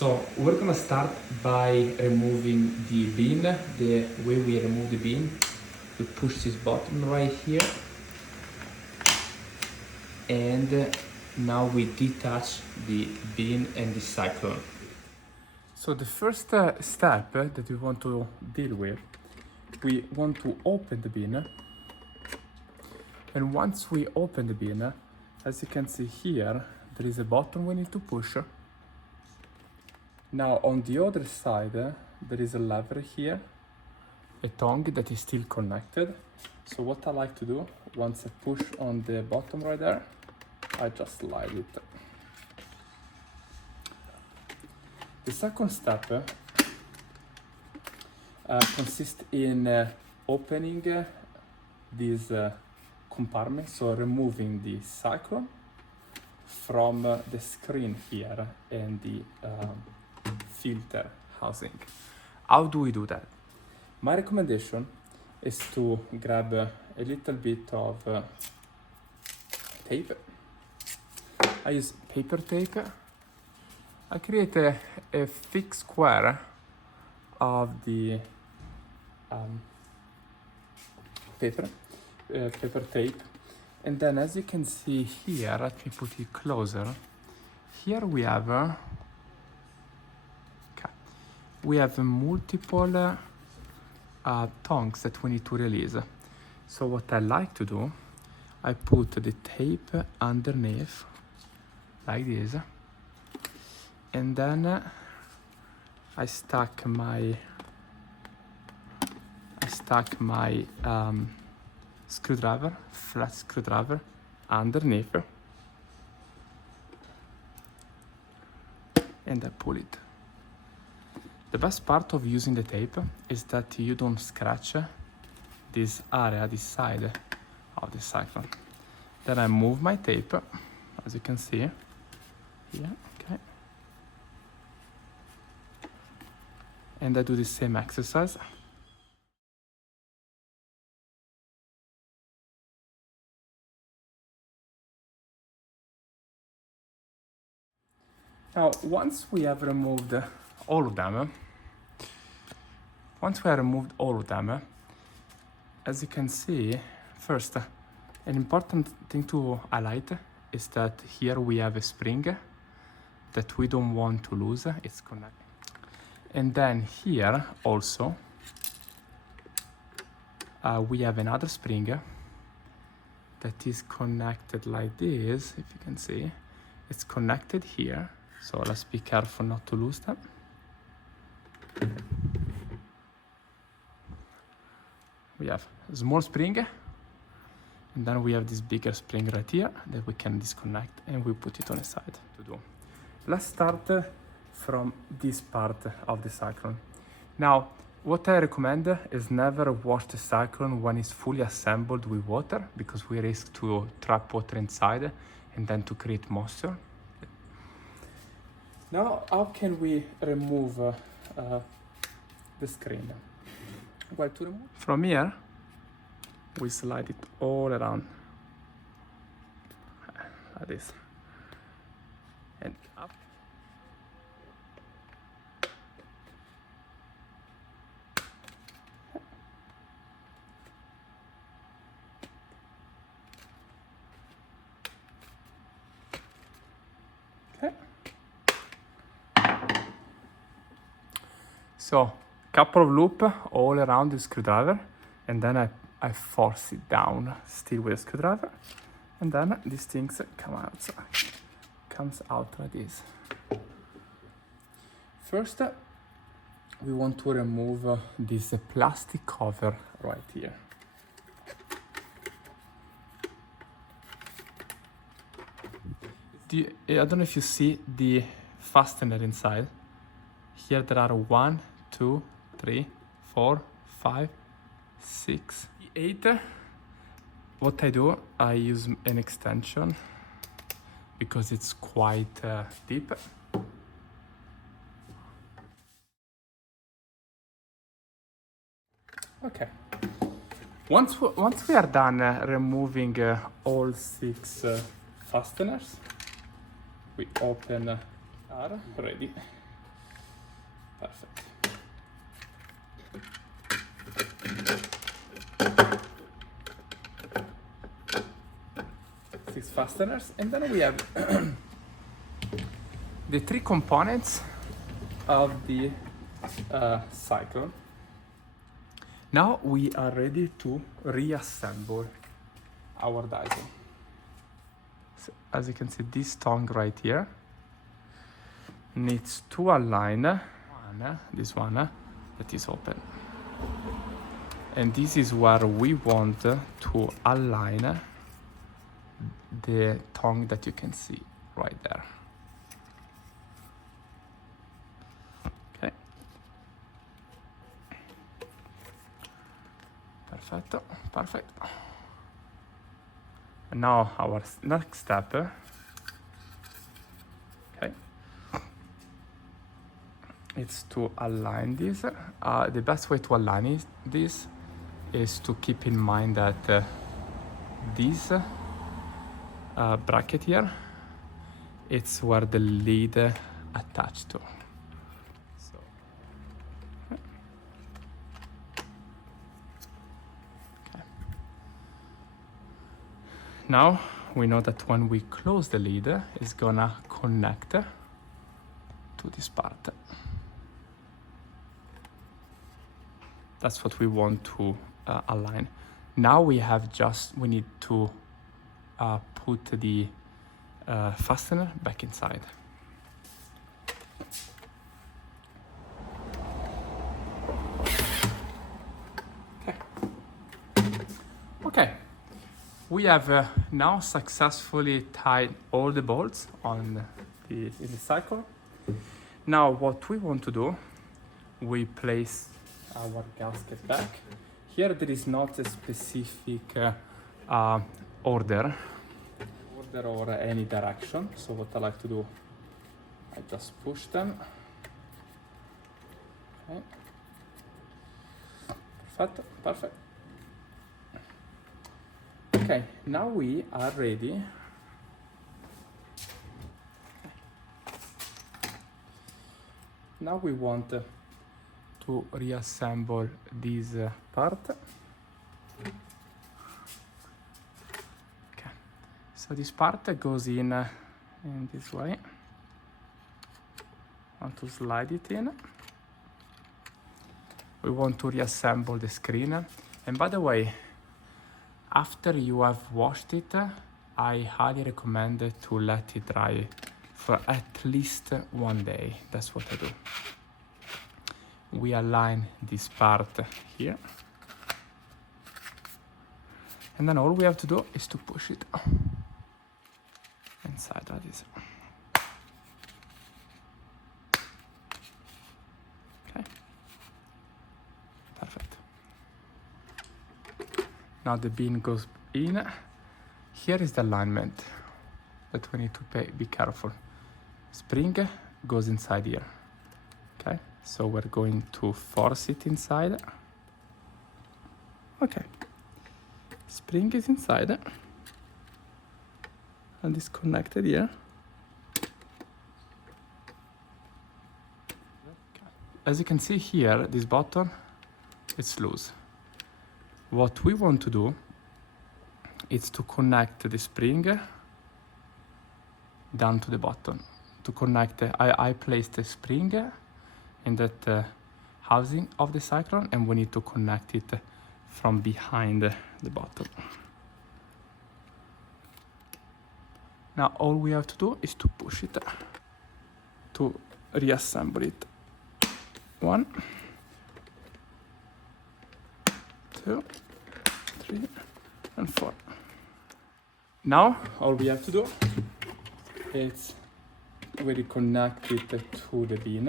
So we're gonna start by removing the bin. The way we remove the bin, we push this button right here, and now we detach the bin and the Cyclone. So the first step that we want to deal with, we want to open the bin. And once we open the bin, as you can see here, there is a button we need to push. Now on the other side, there is a lever here, a tongue that is still connected. So what I like to do, once I push on the bottom right there, I just slide it. The second step consists in opening this compartment, so removing the Cyclone from the screen here and the filter housing. How do we do that? My recommendation is to grab a little bit of tape. I use paper tape. I create a thick square of the paper tape, and then as you can see here, let me put it closer. Here we have multiple tongues that we need to release. So what I like to do, I put the tape underneath like this, and then I stack my screwdriver, flat screwdriver, underneath, and I pull it. The best part of using the tape is that you don't scratch this area, this side of the Cyclone. Then I move my tape, as you can see here, okay. And I do the same exercise. Now, once we have removed all of them, as you can see, first, an important thing to highlight is that here we have a spring that we don't want to lose, it's connected. And then here also, we have another spring that is connected like this, if you can see. It's connected here, so let's be careful not to lose them. We have a small spring, and then we have this bigger spring right here that we can disconnect, and we put it on the side to do. Let's start from this part of the Cyclone. Now, what I recommend is never wash the Cyclone when it's fully assembled with water, because we risk to trap water inside and then to create moisture. Now, how can we remove the screen? Well, to remove from here, we slide it all around like this and up. Okay. So, couple of loops all around the screwdriver, and then I force it down still with a screwdriver, and then these things comes out like this. First, we want to remove this plastic cover right here. I don't know if you see the fastener inside. Here there are 1, 2, 3, 4, 5, 6, 8. What I do, I use an extension because it's quite deep. Okay. Once we are done removing all 6 fasteners, we open our ready Perfect. Six fasteners, and then we have the three components of the Cyclone. Now we are ready to reassemble our Dyson. So as you can see, this tongue right here needs to align this one that is open. And this is where we want to align the tongue that you can see right there. Okay. Perfetto, perfect. And now our next step, okay, it's to align this. The best way to align this is to keep in mind that this bracket here, it's where the lid attached to. So, okay. Now we know that when we close the lid, it's gonna connect to this part. That's what we want to align. Now we need to put the fastener back inside. Okay. Okay. We have now successfully tied all the bolts in the Cyclone. Now what we want to do, we place our gasket back. Here there is not a specific order or any direction. So what I like to do, I just push them. Okay. Perfect, perfect. Okay, now we are ready. Now we want to reassemble this part. Okay, so this part goes in this way. I want to slide it in. We want to reassemble the screen. And by the way, after you have washed it, I highly recommend to let it dry for at least 1 day. That's what I do. We align this part here. And then all we have to do is to push it inside like this. Okay. Perfect. Now the bean goes in. Here is the alignment that we need to be careful. Spring goes inside here. Okay, so we're going to force it inside. Okay, spring is inside and it's connected here. As you can see here, this button, it's loose. What we want to do is to connect the spring down to the button. To connect, I placed the spring in that housing of the Cyclone, and we need to connect it from behind the button. Now all we have to do is to push it to reassemble it. 1, 2, 3, and 4. Now all we have to do is we reconnect it to the bean,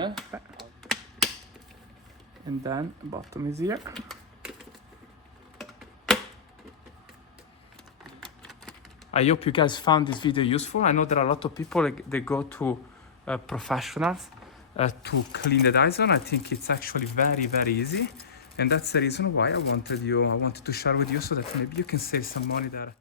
and then bottom is here. I hope you guys found this video useful. I know there are a lot of people that go to professionals to clean the Dyson. I think it's actually very, very easy. And that's the reason why I wanted to share with you, so that maybe you can save some money there.